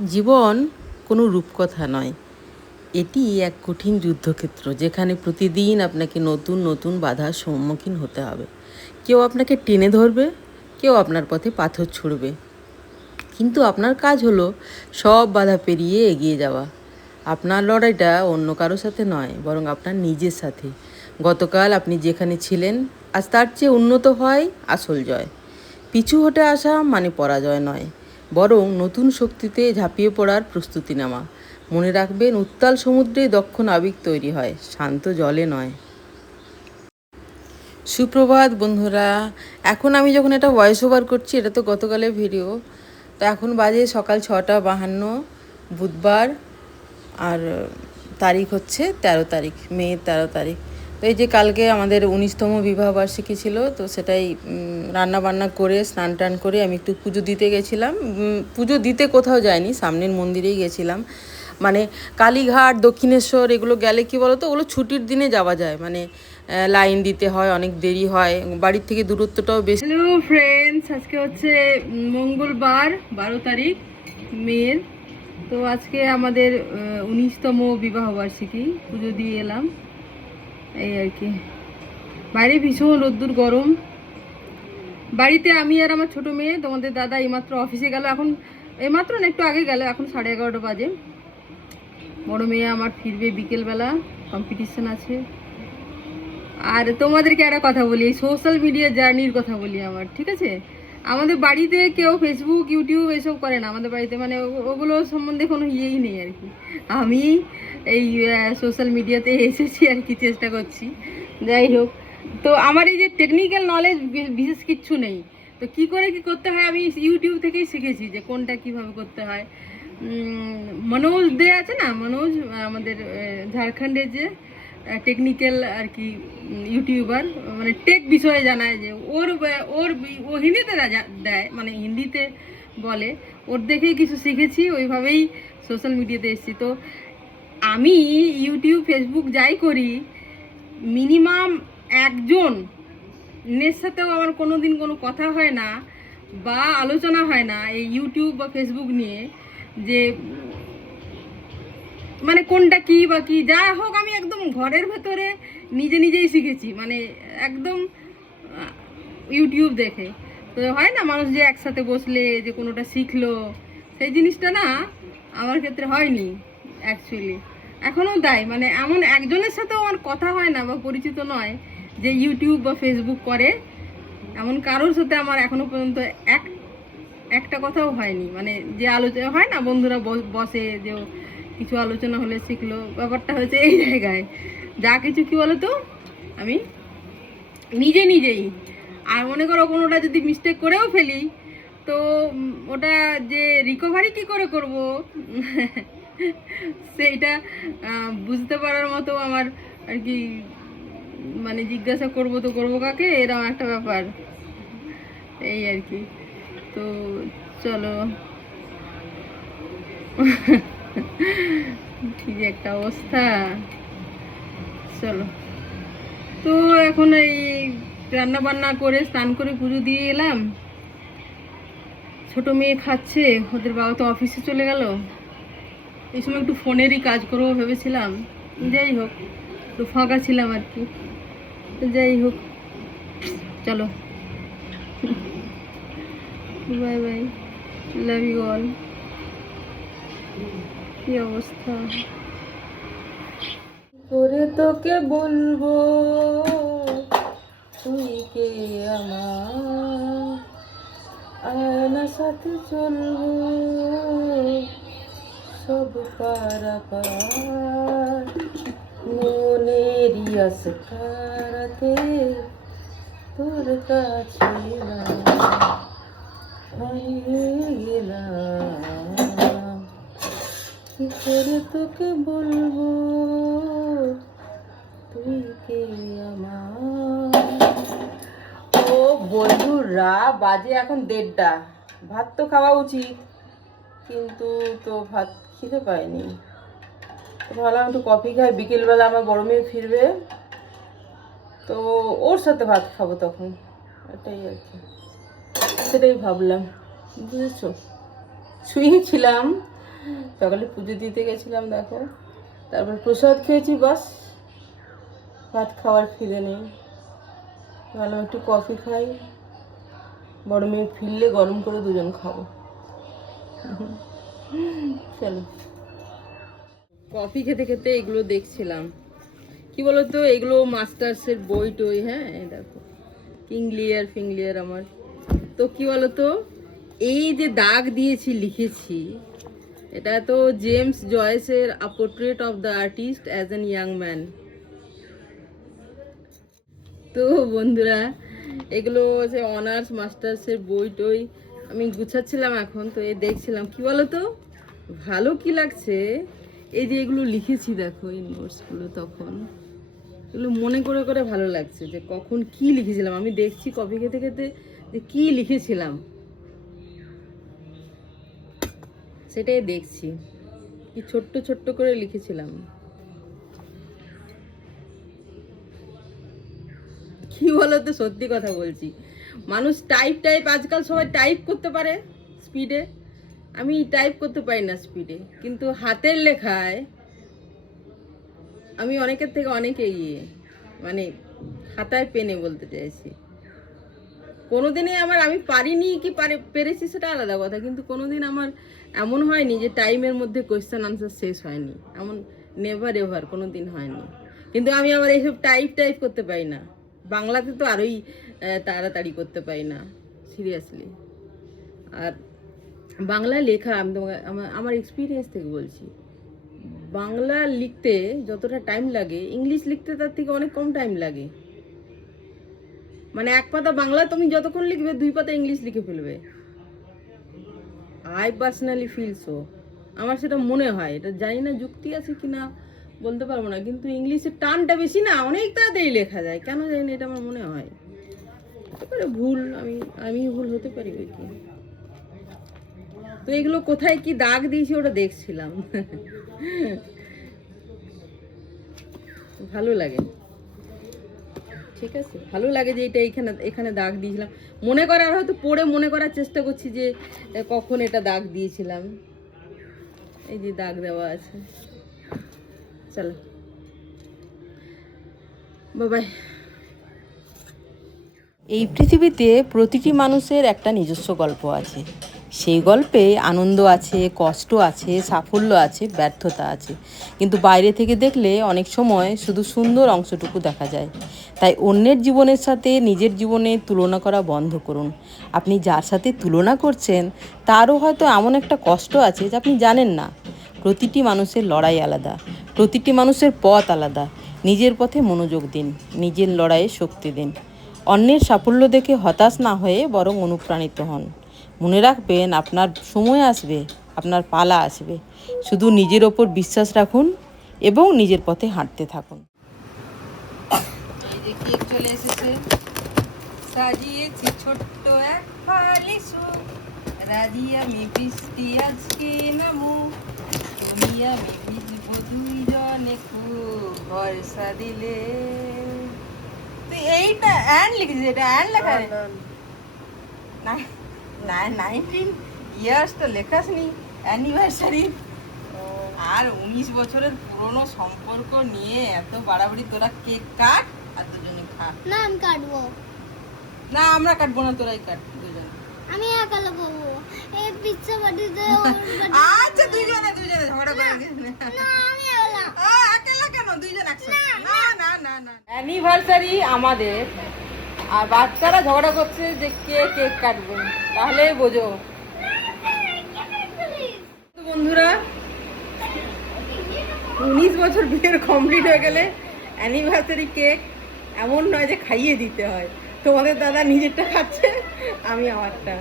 জীবন কোনো রূপকথা নয়, এটি এক কঠিন যুদ্ধক্ষেত্র যেখানে প্রতিদিন আপনাকে নতুন নতুন বাধার সম্মুখীন হতে হবে। কেউ আপনাকে টেনে ধরবে, কেউ আপনার পথে পাথর ছুঁড়বে, কিন্তু আপনার কাজ হলো সব বাধা পেরিয়ে এগিয়ে যাওয়া। আপনার লড়াইটা অন্য কারোর সাথে নয়, বরং আপনার নিজের সাথে। গতকাল আপনি যেখানে ছিলেন, আজ তার চেয়ে উন্নত হয় আসল জয়। পিছু হটে আসা মানে পরাজয় নয়, বরং নতুন শক্তিতে ঝাঁপিয়ে পড়ার প্রস্তুতি নেওয়া। মনে রাখবেন, উত্তাল সমুদ্রে দক্ষ নাবিক তৈরি হয়, শান্ত জলে নয়। সুপ্রভাত বন্ধুরা। এখন আমি যখন এটা ভয়েস ওভার করছি, এটা তো গতকালের ভিডিও। তো এখন বাজে সকাল 6:52, বুধবার। আর তারিখ হচ্ছে 13 তারিখ, মে 13 তারিখ। তো এই যে কালকে আমাদের 19তম বিবাহবার্ষিকী ছিল, তো সেটাই রান্না বান্না করে স্নান টান করে আমি একটু পুজো দিতে গেছিলাম। পুজো দিতে কোথাও যাইনি, সামনের মন্দিরেই গেছিলাম। মানে কালীঘাট, দক্ষিণেশ্বর এগুলো গেলে কি বলো তো, ওগুলো ছুটির দিনে যাওয়া যায়, মানে লাইন দিতে হয়, অনেক দেরি হয়, বাড়ির থেকে দূরত্বটাও বেশি। হ্যালো ফ্রেন্ডস, আজকে হচ্ছে মঙ্গলবার 12 তারিখ মের। তো আজকে আমাদের 19তম বিবাহবার্ষিকী, পুজো দিয়ে এলাম, এই আর কি। বাইরে ভীষণ রোদ্দুর গরম। বাড়িতে আমি আর আমার ছোট মেয়ে, তোমাদের দাদা এইমাত্র অফিসে গেল। এখন এইমাত্র না, একটু আগে গেল, এখন 11:30 বাজে। বড় মেয়ে আমার ফিরবে বিকেলবেলা, কম্পিটিশন আছে। আর তোমাদেরকে একটা কথা বলি, এই সোশ্যাল মিডিয়া জার্নির কথা বলি আমার, ঠিক আছে? আমাদের বাড়িতে কেউ ফেসবুক, ইউটিউব এসব করে না আমাদের বাড়িতে, মানে ওগুলো সম্বন্ধে কোনো ইয়েই নেই আর কি। আমি এই সোশ্যাল মিডিয়াতে এসেছি আর কি, চেষ্টা করছি। যাই হোক, তো আমার এই যে টেকনিক্যাল নলেজ বিশেষ কিচ্ছু নেই। তো কি করে কি করতে হয় আমি ইউটিউব থেকেই শিখেছি, যে কোনটা কিভাবে করতে হয়। মনোজ দে আছে না, মনোজ, আমাদের ঝাড়খণ্ডের যে টেকনিক্যাল আর কি ইউটিউবার, মানে টেক বিষয়ে জানায়, যে ওর ওর ও হিন্দিতে দেয়, মানে হিন্দিতে বলে। ওর দেখেই কিছু শিখেছি, ওইভাবেই সোশ্যাল মিডিয়াতে এসেছি। তো আমি ইউটিউব, ফেসবুক যাই করি, মিনিমাম একজনের সাথেও আমার কোনো দিন কোনো কথা হয় না বা আলোচনা হয় না এই ইউটিউব বা ফেসবুক নিয়ে, যে মানে কোনটা কি বা কি যা হোক, আমি একদম ঘরের ভেতরে নিজে নিজেই শিখেছি, মানে একদম ইউটিউব দেখে। তো হয় না, মানুষ যে একসাথে বসলে যে কোনোটা শিখলো, সেই জিনিসটা না আমার ক্ষেত্রে হয়নি অ্যাকচুয়ালি। এখনও তাই, মানে এমন একজনের সাথেও আমার কথা হয় না বা পরিচিত নয় যে ইউটিউব বা ফেসবুক করে, এমন কারোর সাথে আমার এখনো পর্যন্ত একটা কথাও হয়নি। মানে যে আলোচনা হয় না, বন্ধুরা বসে যে কিছু আলোচনা হলে শিখলো, ব্যাপারটা হয়েছে এই জায়গায়। যা কিছু কি বলতো, আমি নিজে নিজেই। আর মনে করো কোনোটা যদি মিস্টেক করেও ফেলি, তো ওটা যে রিকভারি কি করে করব সেইটা বুঝতে পারার মতো আমার আর কি, মানে জিজ্ঞাসা করব তো করবো কাকে, এরকম একটা ব্যাপার, এই আর কি। তো চলো, কি যে একটা অবস্থা। চলো, তো এখন এই রান্না বান্না করে স্নান করে পুজো দিয়ে এলাম। ছোট মেয়ে খাচ্ছে, ওদের বাবা তো অফিসে চলে গেল। এই সময় একটু ফোনেরই কাজ করবো ভেবেছিলাম। যাই হোক, একটু ফাঁকা ছিলাম আর কি। যাই হোক, চলো, bye bye, love you all. কি অবস্থা করে তোকে বলবো, তুই কে আমার, আয়না সাথে চলবো সব পারাপার, মনেরই আসকারাতে তোর কাছে হারিয়ে গেলাম। কি করে তোকে বলবো, তুই কে আমার। ও বন্ধুরা, বাজে এখন 1:30। ভাত তো খাওয়া উচিত, কিন্তু তো ভাত খেতে পাইনি। তো ভাবলাম একটু কফি খাই, বিকেলবেলা আমার বড় মেয়ে ফিরবে, তো ওর সাথে ভাত খাবো তখন, এটাই আর কি, সেটাই ভাবলাম, বুঝেছো। শুয়েছিলাম, সকালে পুজো দিতে গেছিলাম দেখো, তারপর প্রসাদ খেয়েছি, বাস ভাত খাওয়ার খিদে নেই। ভাবলাম একটু কফি খাই, বড় মেয়ে ফিরলে গরম করে দুজন খাবো। চলো। কফি খেতে খেতে এগুলো দেখছিলাম, কি বলতো এগুলো মাস্টার্সের বই টই। হ্যাঁ এই দেখো কিংলিয়ার ফিংলিয়ার আমার। তো কি বলতো, এই যে দাগ দিয়েছি লিখেছি, এটা তো জেমস জয়েসের a portrait of the artist as an young man. তো বন্ধুরা এগুলো যে অনার্স মাস্টার্সের বই টই আমি গুছাচ্ছিলাম এখন, তো এই দেখছিলাম কি বলতো ভালো কি লাগছে, এই যে এগুলো লিখেছি দেখো এই নোটসগুলো, তখন এগুলো মনে করে করে ভালো লাগছে যে কখন কি লিখেছিলাম। আমি দেখছি কফি খেতে খেতে যে কি লিখেছিলাম সেটাই দেখছি, কি ছোট্ট ছোট্ট করে লিখেছিলাম। কি বলতো সত্যি কথা বলছি, মানুষ টাইপ আজকাল সবাই টাইপ করতে পারে স্পিডে, আমি টাইপ করতে পারি না স্পিডে, কিন্তু হাতের লেখায় আমি অনেকের থেকে অনেক এগিয়ে, মানে খাতায় পেনে বলতে চাইছি। কোনোদিনই আমার আমি পারিনি কি পেরেছি সেটা আলাদা কথা, কিন্তু কোনোদিন আমার এমন হয়নি যে টাইমের মধ্যে কোয়েশ্চেন আনসার শেষ হয়নি, এমন নেভার এভার কোনোদিন হয়নি। কিন্তু আমি আবার এইসব টাইপ করতে পারি না, বাংলাতে তো আরোই তাড়াতাড়ি করতে পারি না সিরিয়াসলি। আর বাংলা লেখা আমি তোমাকে আমার এক্সপিরিয়েন্স থেকে বলছি, বাংলা লিখতে যতটা টাইম লাগে ইংলিশ লিখতে তার থেকে অনেক কম টাইম লাগে। মানে এক পাতা বাংলা তুমি যতক্ষণ লিখবে 2 পাতা ইংলিশ লিখে ফেলবে। আই পার্সোনালি ফিল সো, আমার সেটা মনে হয়, এটা জানি না যুক্তি আছে কিনা বলতে পারবো না, কিন্তু ইংলিশের টানটা বেশি না, অনেক তাড়াতাড়ি লেখা যায়, কেন জানি না এটা আমার মনে হয়। হতে পারে ভুল, আমি ভুল হতে পারি ওই কি। তো এগুলো কোথায় কি দাগ দিয়েছি ওটা দেখছিলাম। ভালো লাগে, ঠিক আছে ভালো লাগে যে এটা এখানে দাগ দিয়েছিলাম, মনে করার হয়তো পড়ে মনে করার চেষ্টা করছি যে কখন এটা দাগ দিয়েছিলাম। এই যে দাগ দেওয়া আছে। চলো বাই। এই পৃথিবীতে প্রতিটি মানুষের একটা নিজস্ব গল্প আছে, সেই গল্পে আনন্দ আছে, কষ্ট আছে, সাফল্য আছে, ব্যর্থতা আছে, কিন্তু বাইরে থেকে দেখলে অনেক সময় শুধু সুন্দর অংশটুকু দেখা যায়। তাই অন্যের জীবনের সাথে নিজের জীবনে তুলনা করা বন্ধ করুন। আপনি যার সাথে তুলনা করছেন তারও হয়তো এমন একটা কষ্ট আছে যা আপনি জানেন না। প্রতিটি মানুষের লড়াই আলাদা, প্রতিটি মানুষের পথ আলাদা। নিজের পথে মনোযোগ দিন, নিজের লড়াইয়ে শক্তি দিন। অন্যের সাফল্য দেখে হতাশ না হয়ে বরং অনুপ্রাণিত হন। মনে রাখবেন আপনার সময় আসবে, আপনার পালা আসবে। শুধু নিজের ওপর বিশ্বাস রাখুন এবং নিজের পথে হাঁটতে থাকুন। এই যে কেক চলে এসেছে, সাজিয়েছি ছোট্ট এক ফালি সুখ, রাজি আমি বৃষ্টি আজকে নামু, তুমি আমি ভিজবো দুইজনে খুব ভরসা দিলে। তুই এইটা অ্যান্ড লিখেছিস, এটা অ্যান্ড লেখা না, 19 ইয়ার্স তো লেখাস নি, অ্যানিভার্সারি। আর 19 বছরের পুরনো সম্পর্ক নিয়ে এত বাড়াবাড়ি, তোরা কেক কাট আর দুজনে খা। না আমি কাটবো না, আমরা কাটবো না, তোরাই কাট দুজনে। আমি একা লাগাবো এই পিজ্জা বাটিতে। আচ্ছা দুইজনে ঝগড়া করে না আমি একা। একা কেন, দুইজন একসাথে। না না না না, অ্যানিভার্সারি আমাদের, আর বাচ্চারা ঝগড়া করছে যে কে কেক কাটবে, তাহলে বোঝো। বন্ধুরা 19 বছর বিয়ের কমপ্লিট হয়ে গেলে অ্যানিভার্সারি কেক এমন নয় যে খাইয়ে দিতে হয়। তোমাদের দাদা নিজেরটা খাচ্ছে, আমি আমারটা।